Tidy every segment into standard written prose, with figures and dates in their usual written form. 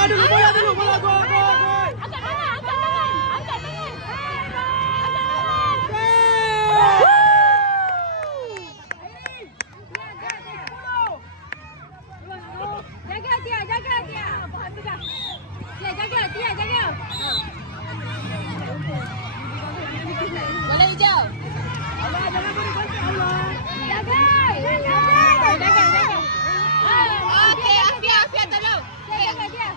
Bola dulu, bola dulu, bola gol, gol, gol. Angkat tangan, angkat tangan. Angkat tangan. Angkat tangan. Jaga dia, jaga dia. Dia jaga, dia jaga. Bola hijau. Allah, jangan beri kontak Allah. Jaga. Jaga. Okey, Afia tolong. Jaga dia.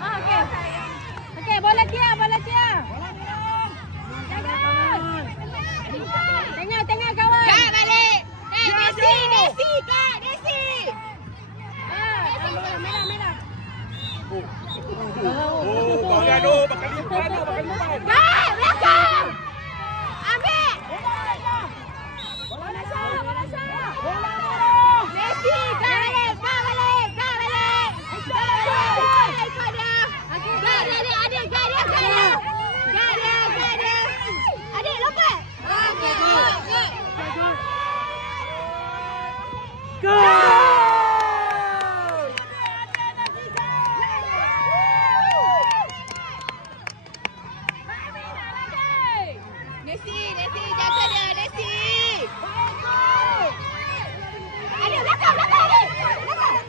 Okey. Okey, bola dia. Jaga. Tengah kawan. Kak balik. Desi, Kak, Desi. Merah. Bahaya tu, bakal lipat. Kak, belakang. Ambil. Bola Desi, Kak balik. Ikut dia. Kak dia. Adik lompat. Okey, good. Gol! Desi, jaga dia, Desi. Adik, belakang, adik. Belakang.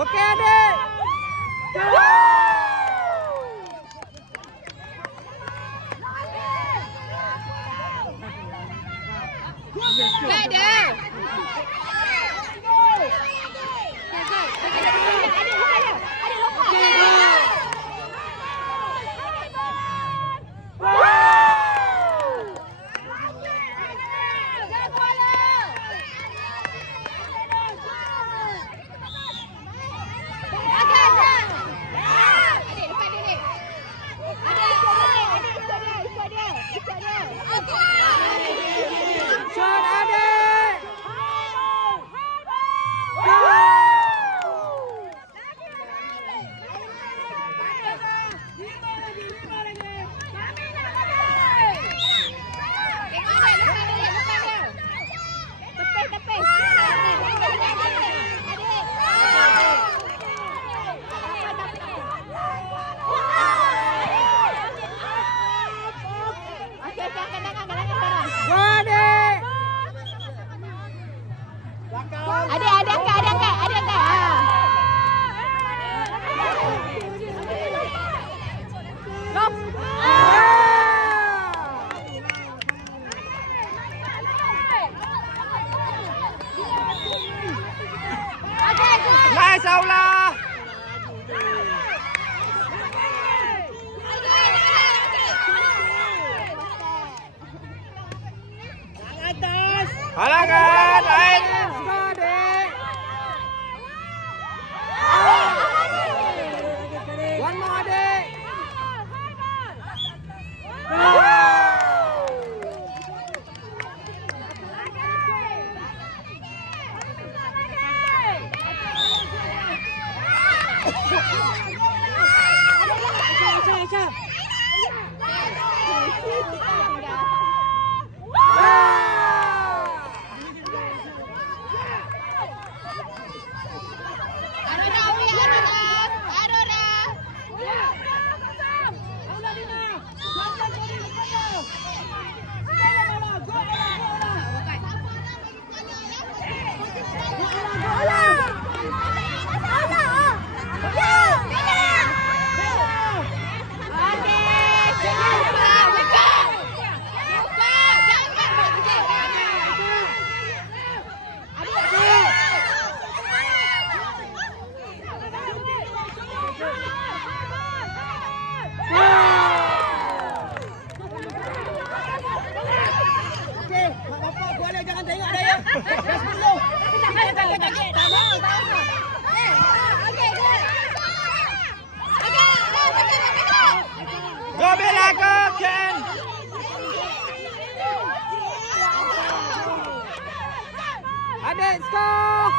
Okey, adik. Gak ada. Shot, adik. Ada kak. Stop. Nice, Aula. Halangan, air. One more, adik. Skor!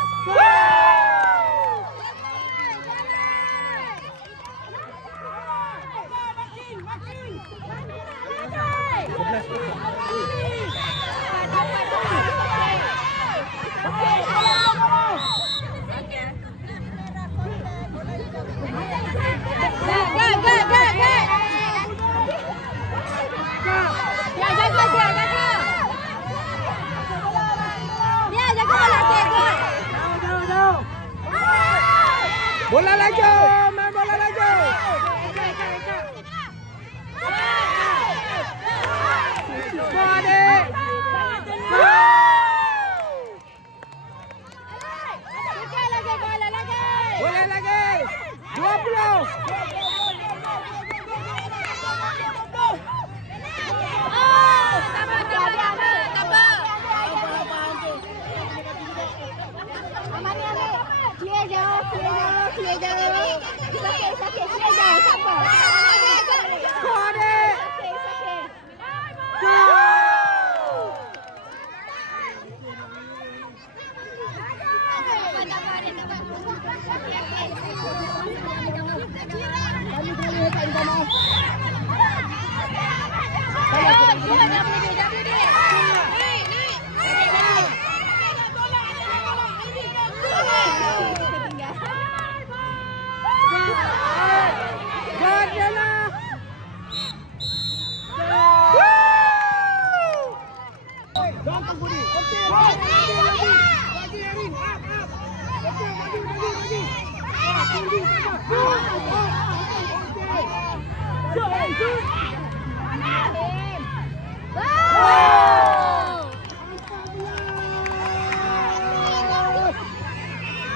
Bola laju, main bola laju. Skor adik. Boleh lagi. 20. Skor adik.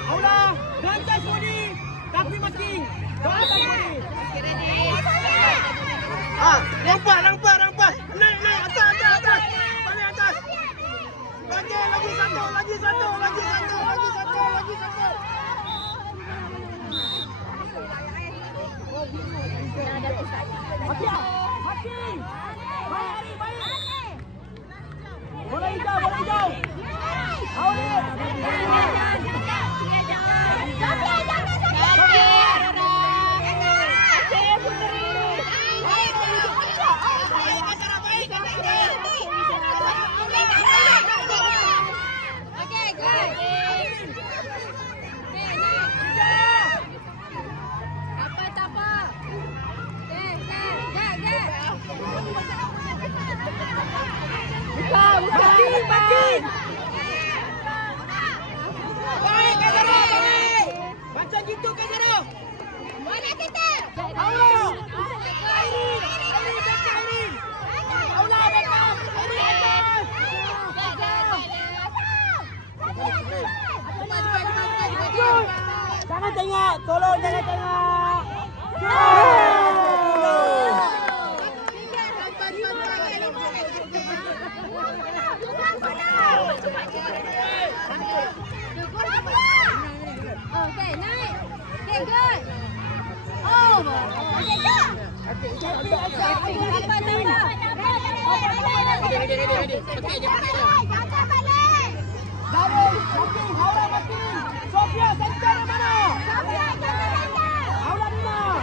Aula, lantas Budi, tapi makin. Nampak. Naik, atas. Balik atas. Lagi satu. Hakim. Baik. Bola hijau. Makin. Baik, baik. Macam gitu Kazaro. Bola kita. Allah. Airin. Allah backup. Jangan tengok, tolong jangan tengok. Okay, naik. Okay, good. Over. Okay, good. Sofia, center mana? Aula di mana?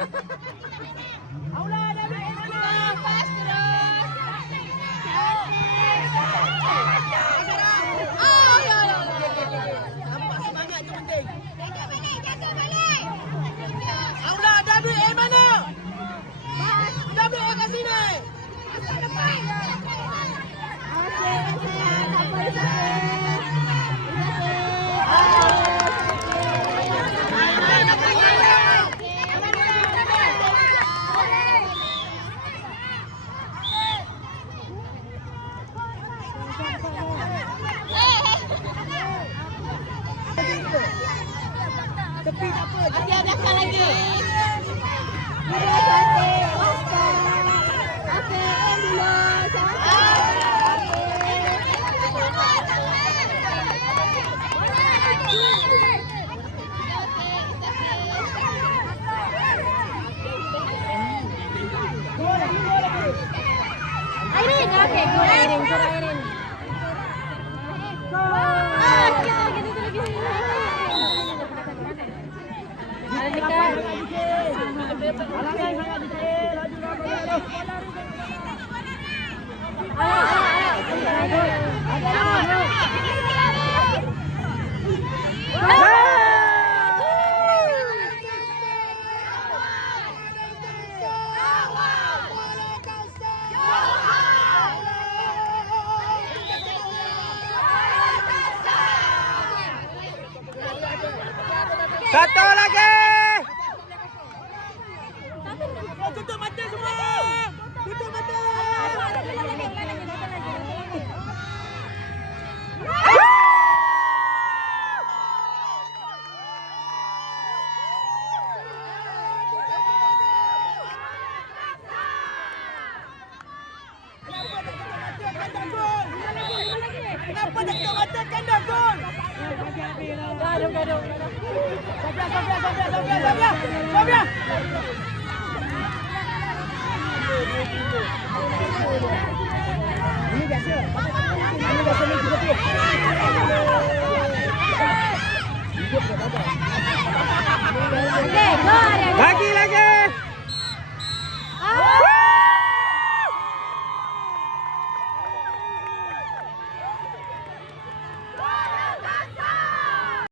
Aula David Emmanuel. Lepas terus. Oh, ya, ya, ya. Nampak semangat tu penting. Jatuh balik. Aula David Emmanuel. David kat sini. Masuk depan. Okey, saya tak boleh sampai. Tepi tak apa. Masih ada kan lagi. Dua cantik. Okey, dulu. Airin, okey. Airin, Airin. Halangan sangat dikit. Laju. Satu lagi. Tutup mata semua. Tutup mata. Kenapa tak tutup mata kanda gol? Gaduh. Sofia. Ini biasa.